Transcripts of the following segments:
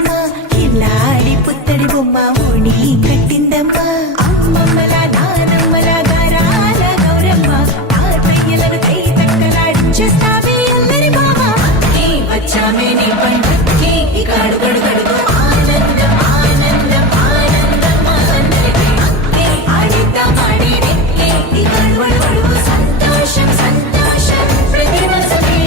కిల్లాడి పుత్తడి బొమ్మ ఓణి కట్టిందమ్మా అమ్మమ్మల నానమ్మల గారాల గౌరమ్మ తాతయ్యలను కై తక్కలాడించేస్తావే అల్లరి బావ వచ్చామే నీ పండుగకి ఇక అడుగడు గడుగు ఆనందం ఆనందం ఆనందం అందరికీ ఆడిద్దాం ఆడినే ఇక అడుగడు సంతోషం సంతోషం ప్రతి మనసుకి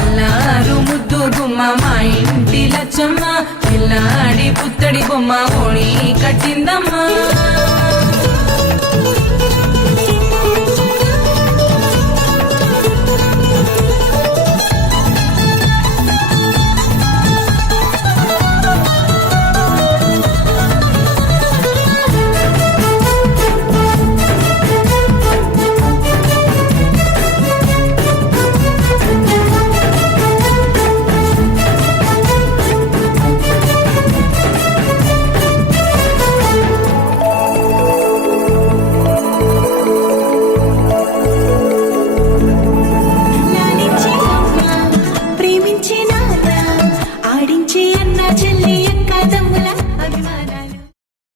అల్లారు ముద్దు గుమ్మ మా ఇంటి లచ్చమ్మ కిల్లాడి పుత్తడి బొమ్మ ఓణి కట్టిందమ్మా